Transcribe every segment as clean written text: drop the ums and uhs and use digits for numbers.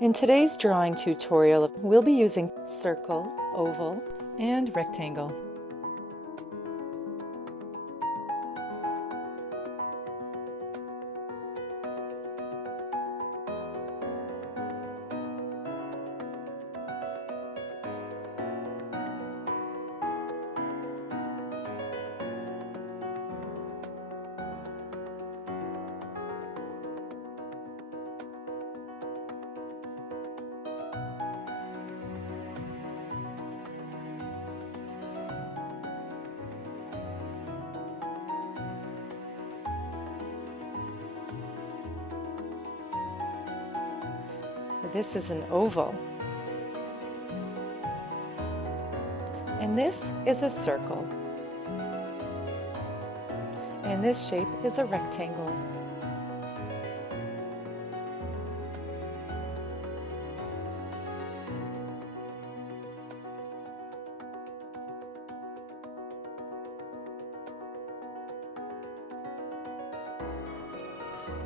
In today's drawing tutorial, we'll be using circle, oval, and rectangle. This is an oval. And this is a circle. And this shape is a rectangle.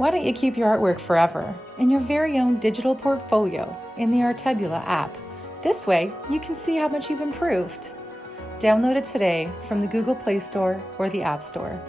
Why don't you keep your artwork forever in your very own digital portfolio in the Artebula app? This way, you can see how much you've improved. Download it today from the Google Play Store or the App Store.